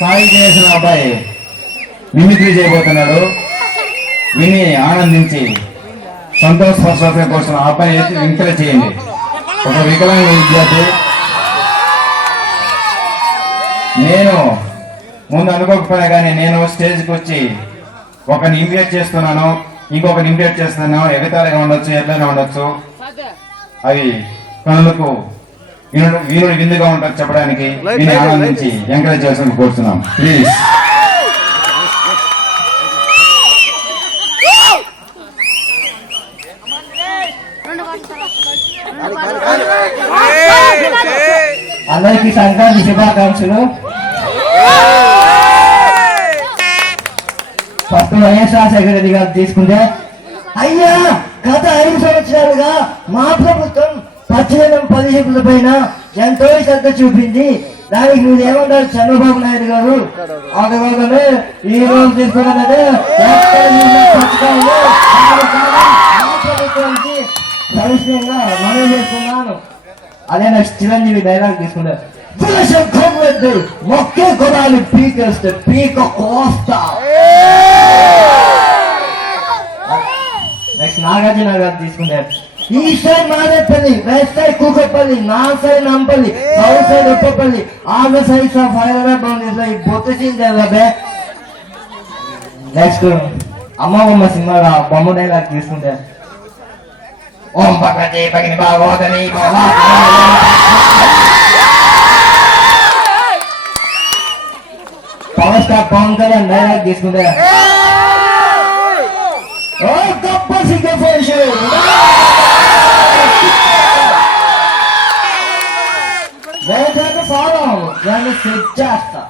సాయి చేసిన అబ్బాయి మిమిక్రీ చేయబోతున్నాడు. విని ఆనందించి సంతోషపరచడం కోసం ఆ అబ్బాయి ఎంకరేజ్ చేయండి. ఒక వికలాంగ విద్యార్థి. నేను ముందు అనుకోకపోయినా కానీ నేను స్టేజ్కి వచ్చి ఒకరిని ఇన్వైట్ చేస్తున్నాను, ఇంకొకరిని ఇన్వైట్ చేస్తున్నాను. ఎగతాళిగా ఉండొచ్చు, ఎట్లయినా ఉండొచ్చు. అవి కనులకు వీరుడు విందుగా ఉంటారు చెప్పడానికి. దీన్ని ఆనందించి ఎంకరేజ్ చేయాల్సిన కోరుతున్నాం. ప్లీజ్. అందరికీ సంక్రాంతి శుభాకాంక్షలు. ఫస్ట్ వైఎస్ రాజశేఖర రెడ్డి గారు తీసుకుంటే, అయ్యా గత 5 సంవత్సరాలుగా మా ప్రభుత్వం పచ్చదనం పరిశుభ్రత పైన ఎంతో శ్రద్ధ చూపింది. దానికి మీరు ఏమంటారు చంద్రబాబు నాయుడు గారు? అందుకోసమే ఈ రోజు తీసుకున్నదే ప్రభుత్వానికి సవిషయంగా మనం చేస్తున్నాను. అదే నెక్స్ట్ చిరంజీవి డైలాగ్ తీసుకుంటే, మొక్కే కొడాలి పీకేస్తే పీక కోస్తా. నెక్స్ట్ నాగార్జున గారు తీసుకుంటే, ఈ side Madepalli, west side Kukatpally, north side Nampally, south side Uppapalli, all the sides of Hyderabad ఈ బొత్తసిందే. నెక్స్ట్ అమ్మమ్మ సినిమాగా బొమ్మ డైలాగ్ తీసుకుంటే, ఓం భగవతి భగిని భాగవతని power star Pawan Kalyan dialogue తీసుకుంటే, ఓ గొప్ప సిగ్నేచర్ వేదాన్ని ఫాలో దాన్ని సెట్ చేస్తా.